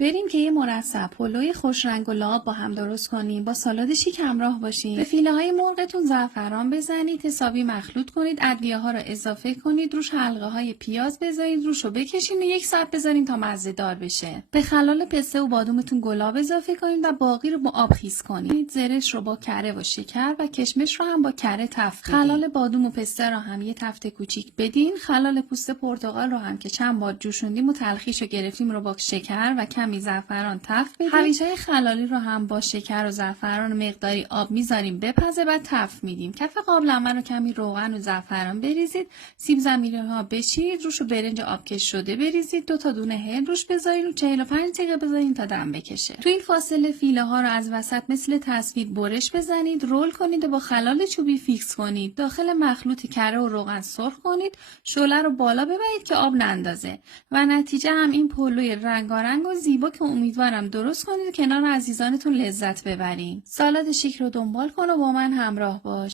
بریم که یه مرسب پلوی خوش رنگ و لعاب با هم درست کنیم. با سالاد شیک همراه باشیم. به فیله های مرغتون زعفران بزنید، حسابی مخلوط کنید، ادویه ها رو اضافه کنید، روش حلقه های پیاز بذارید، روشو بکشین و 1 ساعت بذارین تا مزه دار بشه. به خلال پسته و بادومتون گلاب اضافه کنید و باقی رو با آب خیس کنید. زرش رو با کره و شکر و کشمش رو هم با کره تفت بدین. خلال بادوم و پسته رو هم یه تفت کوچیک بدین. خلال پوست پرتقال رو هم که چند بار جوشوندیم و تلخیشو گرفتیم رو با شکر و کمی زعفران تفت بدیم. هویج‌های خلالی رو هم با شکر و زعفران و مقداری آب میذاریم بپزه، بعد تفت میدیم. کف قابلمه رو کمی روغن و زعفران بریزید، سیب زمینی ها بچینید، روشو برنج آبکش شده بریزید، 2 تا دونه هل روش بذارید و 45 دقیقه بذارین تا دم بکشه. تو این فاصله فیله ها رو از وسط مثل تصویر برش بزنید، رول کنید و با خلال چوبی فیکس کنید. داخل مخلوط کره و روغن سرخ کنید، شعله رو بالا ببرید که آب نندازه و نتیجه هم این پلوی رنگارنگ و زیبا که امیدوارم درست کنید کنار عزیزانتون لذت ببرین. سالاد شیک رو دنبال کن و با من همراه باش.